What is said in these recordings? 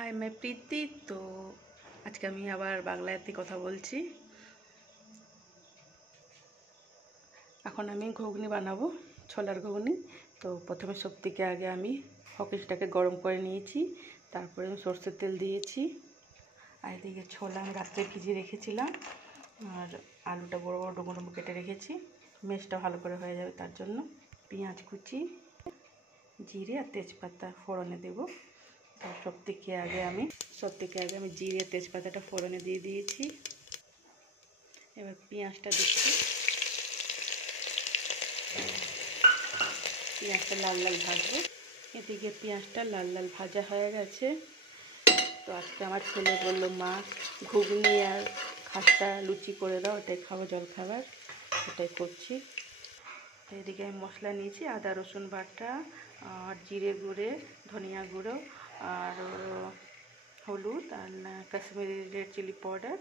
हाय मैं प्रीति। तो आज के আমি আবার বাংলাতে কথা বলছি। এখন আমি ঘুগনি বানাবো, ছোলার ঘুগনি। তো প্রথমে সব থেকে আগে আমি হকিসটাকে গরম করে নিয়েছি, তারপরে আমি সরষের তেল দিয়েছি। আর এদিকে ছোলা আমি রাত্রে ভিজিয়ে রেখেছিলাম, আর আলুটা বড় বড় ডুমো ডুমো কেটে রেখেছি। মেশটা ভালো করে হয়ে যাবে তার জন্য পেঁয়াজ কুচি, জিরে আর তেজপাতা ফোড়নে দেবো। তো সব থেকে আগে আমি জিরে তেজপাতাটা ফোড়নে দিয়ে দিয়েছি। এবার পেঁয়াজটা দিচ্ছি। পেঁয়াজটা লাল লাল ভাজবো। এদিকে পেঁয়াজটা লাল লাল ভাজা হয়ে গেছে। তো আজকে আমার ছেলে বললো, মা ঘুগনি আর খাস্তা লুচি করে দাও, ওটাই খাবো জলখাবার, ওটাই করছি। এদিকে আমি মশলা নিয়েছি, আদা রসুন বাটা আর জিরে গুঁড়ে, ধনিয়া গুঁড়ো আর হলুদ আর কাশ্মীরি রেড চিলি পাউডার।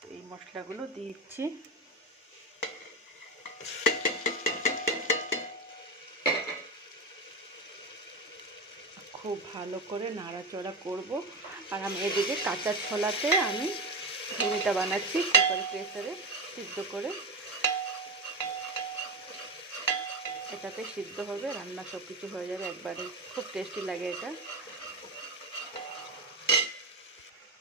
তো এই মশলাগুলো দিচ্ছি। খুব ভালো করে নাড়াচাড়া করব। আর আমি এদিকে কাঁচা ছোলাতে আমি ঘুগনিটা বানাচ্ছি, কুকারে প্রেসারে সিদ্ধ করে। এটাতে সিদ্ধ হবে, রান্না সব কিছু হয়ে যাবে একবারে, খুব টেস্টি লাগে এটা।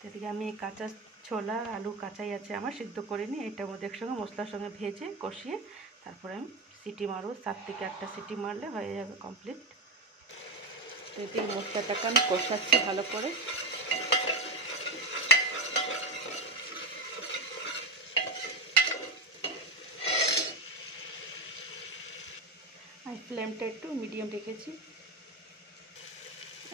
এদিকে আমি কাঁচা ছোলা আলু কাঁচাই আছে আমার, সিদ্ধ করে নিই। এটার মধ্যে একসঙ্গে মশলার সঙ্গে ভেজে কষিয়ে তারপরে আমি সিটি মারবো। 7 থেকে 8টা সিটি মারলে হয়ে যাবে কমপ্লিট। তো এই মশলাটাকে আমি কষাচ্ছি ভালো করে। আমি ফ্লেমটা একটু মিডিয়াম রেখেছি।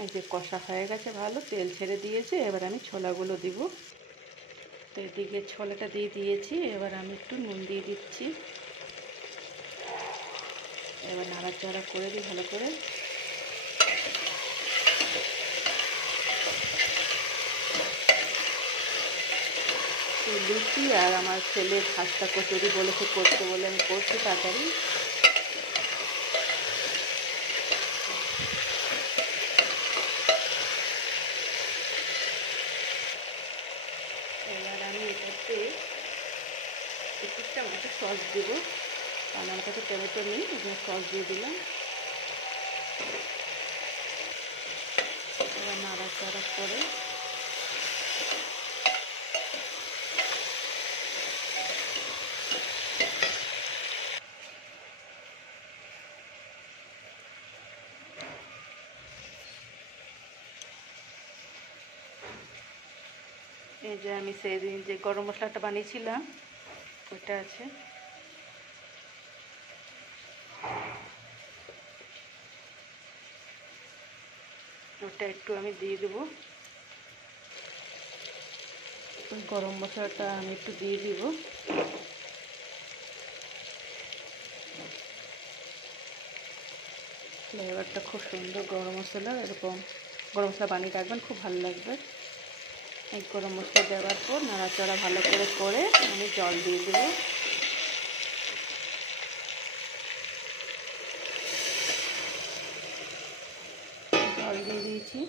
এই যে কষা হয়ে গেছে ভালো, তেল ছেড়ে দিয়েছে। এবার আমি ছোলাগুলো দিব। তো এদিকে ছোলাটা দিয়ে দিয়েছি। এবার আমি একটু নুন দিয়ে দিচ্ছি। এবার নাড়াচাড়া করে দিই ভালো করে। লুচি আর আমার ছেলে খাস্তা কচুরি বলেছে করতে, বলে আমি করছি তাড়াতাড়ি। এবার আমি এটাতে একটুটা মতো সস দেবো, কারণ আমার কাছে টমেটো নেই, এখানে সস দিয়ে দিলাম। এবার নাড়াচাড়া করে এই যে আমি সেদিন যে গরম মশলাটা বানিয়েছিলাম ওইটা আছে, ওটা একটু আমি দিয়ে দেবো। গরম মশলাটা আমি একটু দিয়ে দিব। ফ্লেভারটা খুব সুন্দর গরম মশলা, এরকম গরম মশলা বানিয়ে রাখবেন, খুব ভালো লাগবে। এই গরম মশলা দেওয়ার পর নাড়াচাড়া ভালো করে আমি জল দিয়ে দেবো। জল দিয়ে দিয়েছি।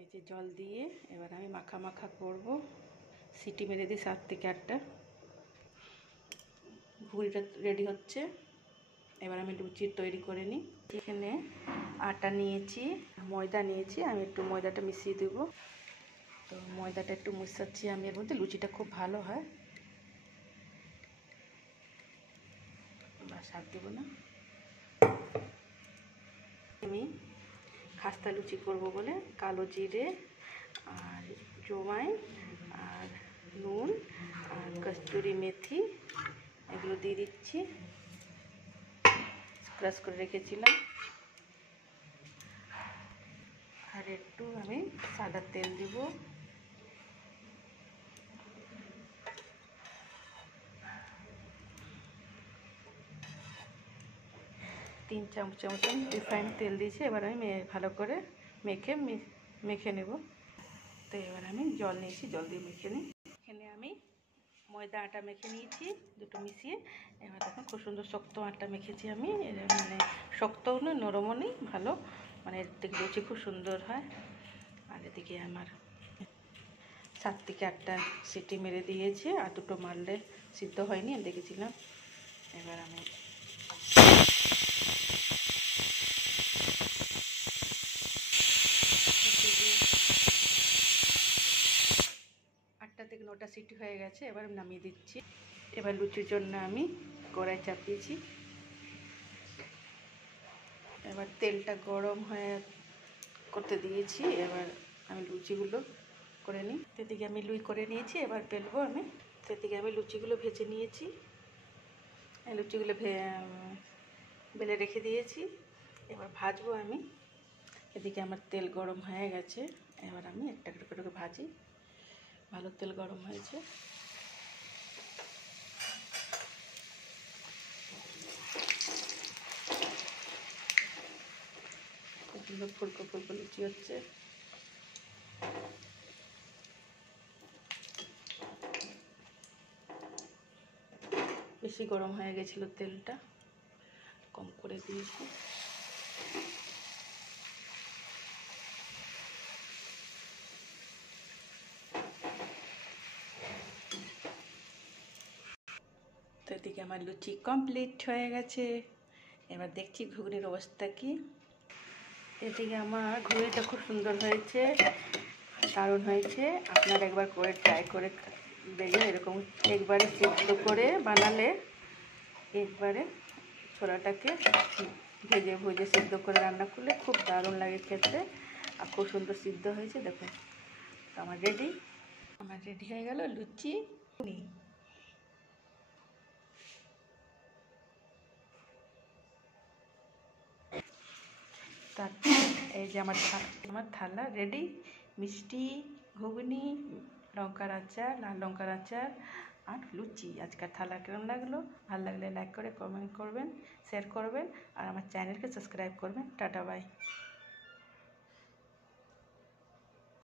এই যে জল দিয়ে এবার আমি মাখা মাখা করব। সিটি মেরে দিই 7 থেকে 8টা। ঘুগনিটা রেডি হচ্ছে। এবার আমি লুচি তৈরি করে নিই। এখানে আটা নিয়েছি, ময়দা নিয়েছি, আমি একটু ময়দাটা মিশিয়ে দেবো। তো ময়দাটা একটু মিশাচ্ছি আমি, এর মধ্যে লুচিটা খুব ভালো হয়। বাস আর দেবো না। আমি খাস্তা লুচি করব বলে কালো জিরে আর জোয়াইন আর নুন আর কস্তুরি মেথি এগুলো দিয়ে দিচ্ছি। ক্রাশ করে রেখেছিলাম। আর একটু আমি সাদা তেল দিব। 3 চামচ রিফাইন্ড তেল দিয়েছি। এবার আমি ভালো করে মেখে নেব। তো এবার আমি জল নিয়েছি, জল দিয়ে মেখে নিই। এখানে আমি ময়দা আটা মেখে নিয়েছি দুটো মিশিয়ে। এবার দেখুন খুব সুন্দর শক্ত আটা মেখেছি আমি, মানে শক্তও নয় নরমও নেই, ভালো, মানে এর থেকে লুচি খুব সুন্দর হয়। আর এদিকে আমার 7 থেকে 8টা সিটি মেরে দিয়েছে, আর 2টো মারলে সিদ্ধ হয়নি আমি দেখেছিলাম। এবার আমি 8টা থেকে 9টা সিটি হয়ে গেছে, এবার আমি নামিয়ে দিচ্ছি। এবার লুচির জন্য আমি কড়াই চাপিয়েছি। এবার তেলটা গরম হয়ে করতে দিয়েছি। এবার আমি লুচিগুলো করে নিই। সেদিকে আমি লুই করে নিয়েছি, এবার বেলবো আমি। সেদিকে আমি লুচিগুলো ভেজে নিয়েছি, লুচিগুলো বেলে রেখে দিয়েছি। এবার ভাজবো আমি। এদিকে আমার তেল গরম হয়ে গেছে, এবার আমি একটা করে ভাজি। ভালো তেল গরম হয়েছে। খুব সুন্দর ফুলকো ফুলকো লুচি হচ্ছে। বেশি গরম হয়ে গেছিল, তেলটা কম করে দিয়েছি। তো এদিকে আমার লুচি কমপ্লিট হয়ে গেছে। এবার দেখছি ঘুগনির অবস্থা কি। এদিকে আমার ঘুগনিটা খুব সুন্দর হয়েছে, দারুণ হয়েছে। আপনারা একবার করে ট্রাই করে দেখবেন। এরকম একবারে সিদ্ধ করে বানালে, একবারে ছোলাটাকে ভেজে ভুজে সিদ্ধ করে রান্না করলে খুব দারুণ লাগে খেতে, আর খুব সুন্দর সিদ্ধ হয়েছে। দেখুন, তো আমার রেডি হয়ে গেল লুচি। তারপর এই যে আমার থালা রেডি। মিষ্টি, ঘুগনি, লঙ্কার আচার, লাল লঙ্কার আচার আর লুচি। আজকের থালা কেমন লাগলো? ভালো লাগলে লাইক করে কমেন্ট করবেন, শেয়ার করবেন, আর আমার চ্যানেলকে সাবস্ক্রাইব করবেন। Tata bye.